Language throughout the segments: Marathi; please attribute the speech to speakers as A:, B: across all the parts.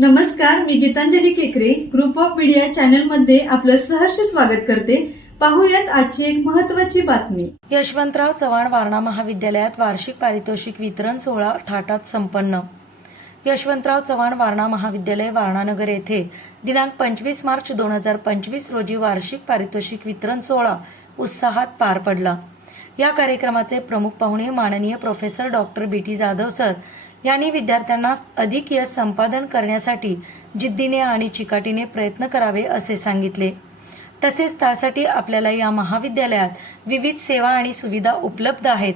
A: नमस्कार मी गीतांजली केकरे. ग्रुप ऑफ मीडिया चॅनलमध्ये आपलं सहर्ष स्वागत करते. पाहूयात आजची एक महत्वाची बातमी.
B: यशवंतराव चव्हाण वारणा महाविद्यालयात वार्षिक पारितोषिक वितरण सोहळा थाटात संपन्न. यशवंतराव चव्हाण वारणा महाविद्यालय वारणानगर येथे दिनांक पंचवीस मार्च दोन हजार पंचवीस रोजी वार्षिक पारितोषिक वितरण सोहळा उत्साहात पार पडला. या कार्यक्रमाचे प्रमुख पाहुणे माननीय professor doctor B T Jadhav sir यांनी विद्यार्थ्यांना अधिक यश संपादन करण्यासाठी जिद्दीने आणि चिकाटीने प्रयत्न करावे असे सांगितले. तसेच त्यासाठी आपल्याला या महाविद्यालयात विविध सेवा आणि सुविधा उपलब्ध आहेत.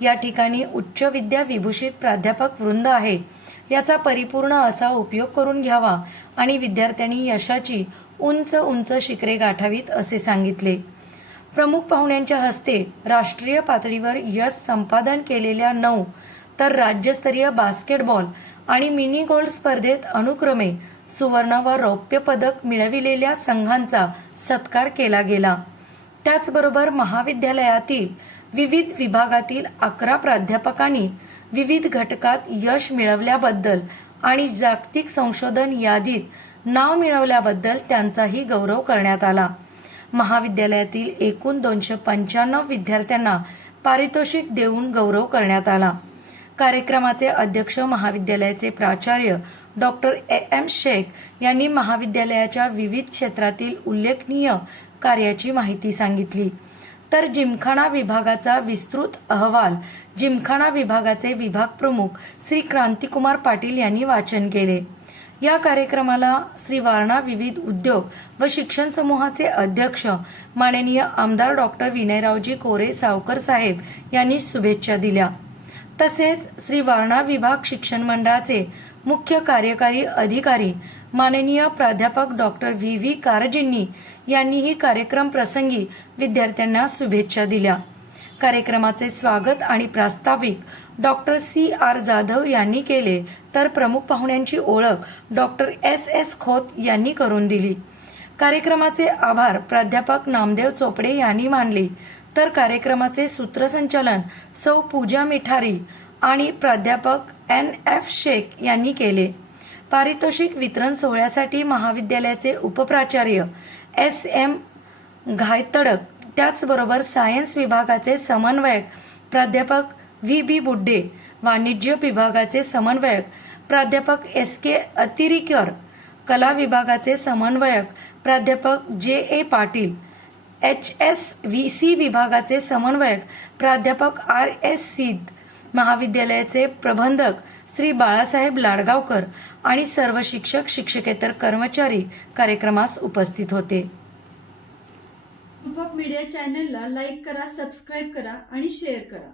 B: या ठिकाणी उच्च विद्या विभूषित प्राध्यापक वृंद आहे. याचा परिपूर्ण असा उपयोग करून घ्यावा आणि विद्यार्थ्यांनी यशाची उंच उंच शिखरे गाठावीत असे सांगितले. प्रमुख पाहुण्यांच्या हस्ते राष्ट्रीय पातळीवर यश संपादन केलेल्या नऊ तर राज्यस्तरीय बास्केटबॉल आणि मिनी गोल्ड स्पर्धेत अनुक्रमे सुवर्ण व रौप्य पदक मिळविलेल्या संघांचा सत्कार केला गेला. त्याचबरोबर महाविद्यालयातील विविध विभागातील अकरा प्राध्यापकांनी विविध घटकात यश मिळवल्याबद्दल आणि जागतिक संशोधन यादीत नाव मिळवल्याबद्दल त्यांचाही गौरव करण्यात आला. महाविद्यालयातील एकूण दोनशे पंच्याण्णव विद्यार्थ्यांना पारितोषिक देऊन गौरव करण्यात आला. कार्यक्रमाचे अध्यक्ष महाविद्यालयाचे प्राचार्य डॉक्टर ए. एम. शेख यांनी महाविद्यालयाच्या विविध क्षेत्रातील उल्लेखनीय कार्याची माहिती सांगितली. तर जिमखाना विभागाचा विस्तृत अहवाल जिमखाना विभागाचे विभाग प्रमुख श्री. क्रांतिकुमार पाटील यांनी वाचन केले. या कार्यक्रमाला श्री. वारणा विविध उद्योग व शिक्षण समूहाचे अध्यक्ष माननीय आमदार डॉक्टर विनयरावजी कोरे सावकर साहेब यांनी शुभेच्छा दिल्या. तसेच श्री वारणा विभाग शिक्षण मंडळाचे मुख्य कार्यकारी अधिकारी माननीय प्राध्यापक डॉक्टर व्ही व्ही कारजींनी यांनीही कार्यक्रम प्रसंगी विद्यार्थ्यांना शुभेच्छा दिल्या. कार्यक्रमाचे स्वागत आणि प्रास्ताविक डॉक्टर सी आर जाधव यांनी केले तर प्रमुख पाहुण्यांची ओळख डॉक्टर एस एस खोत यांनी करून दिली. कार्यक्रमाचे आभार प्राध्यापक नामदेव चोपडे यांनी मानले. तर कार्यक्रमाचे सूत्रसंचालन सौ पूजा मिठारी आणि प्राध्यापक एन एफ शेख यांनी केले. पारितोषिक वितरण सोहळ्यासाठी महाविद्यालयाचे उपप्राचार्य एस एम घायतडक त्याचबरोबर सायन्स विभागाचे समन्वयक प्राध्यापक व्ही बी बुड्डे वाणिज्य विभागाचे समन्वयक प्राध्यापक एस के अतिरिकर कला विभागाचे समन्वयक प्राध्यापक J A Patil H S V C विभागाचे समन्वयक प्राध्यापक आर एस सिद्ध महाविद्यालयाचे प्रबंधक श्री बाळासाहेब लाडगावकर आणि सर्व शिक्षक शिक्षकेतर कर्मचारी कार्यक्रमास उपस्थित होते.
A: मीडिया चॅनलला लाईक करा सबस्क्राईब करा आणि शेअर करा.